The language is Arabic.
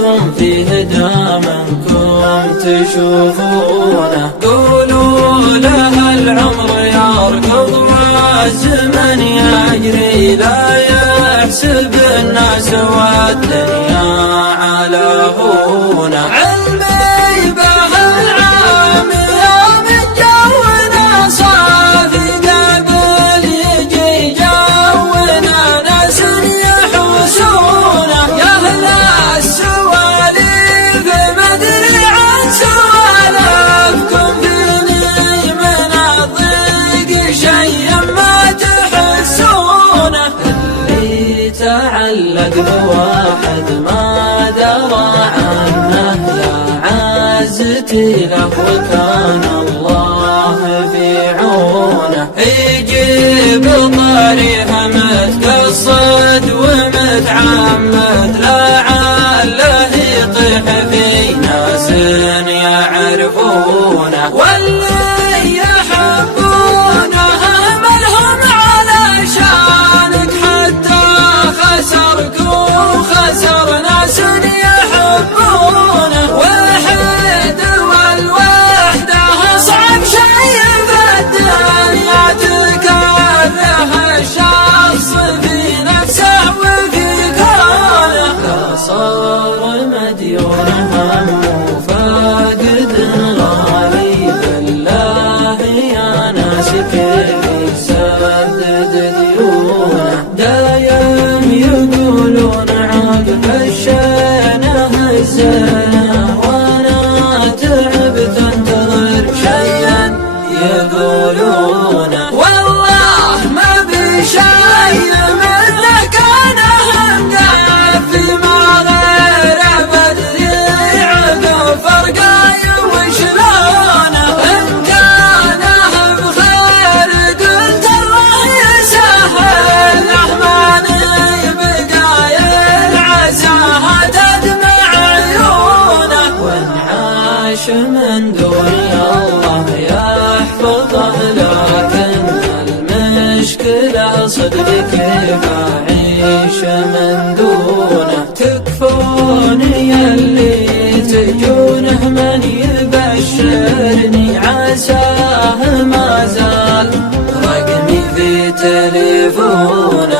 لكم فيه دامنكم تشوفونه. قولوا له العمر يركض والزمن يجري، لا يحسب الناس والدنيا على هونه. علمي به العام يوم جونا صافي، قبل يجي جونا ناس يحوسونه. يا أهل السواليف مدري عن سوالفكم، فيني من الضيق شيء ما تحسونه. اللي تعلق بواحد ما درى عنه يا عزتي له، وكان الله في عونه. يجيب طريقه متقصد ومتعمد، لعله يطيح في ناس يعرفونه. واللي يحبونه ملهم على شانك، حتى خسرك وخسر ناس يحبونه. وحيد والوحدة أصعب شيء في الدنيا، تكره الشخص في نفسه وفي كونه. لا صار مديون هم وفاقد غالي، بالله يا ناس كيف يسدد ديونه. دايم يقولون عقب الشينه الزينه، وانا تعبت انتظر شيئا يقولونه. والله ما بشيء منه كان مقفي، ما غير بدري عقب فرقاي وشلونه. ان كان بخير قلت الله يسهل، رحماني بقايل عساها تدمع عيونه. وان عاش من دون الله يحفظه، لكن المشكلة صدق كيف أعيش من دونه. تكفوني اللي تجونه من يبشرني، عساه ما زال رقمي في تليفونه.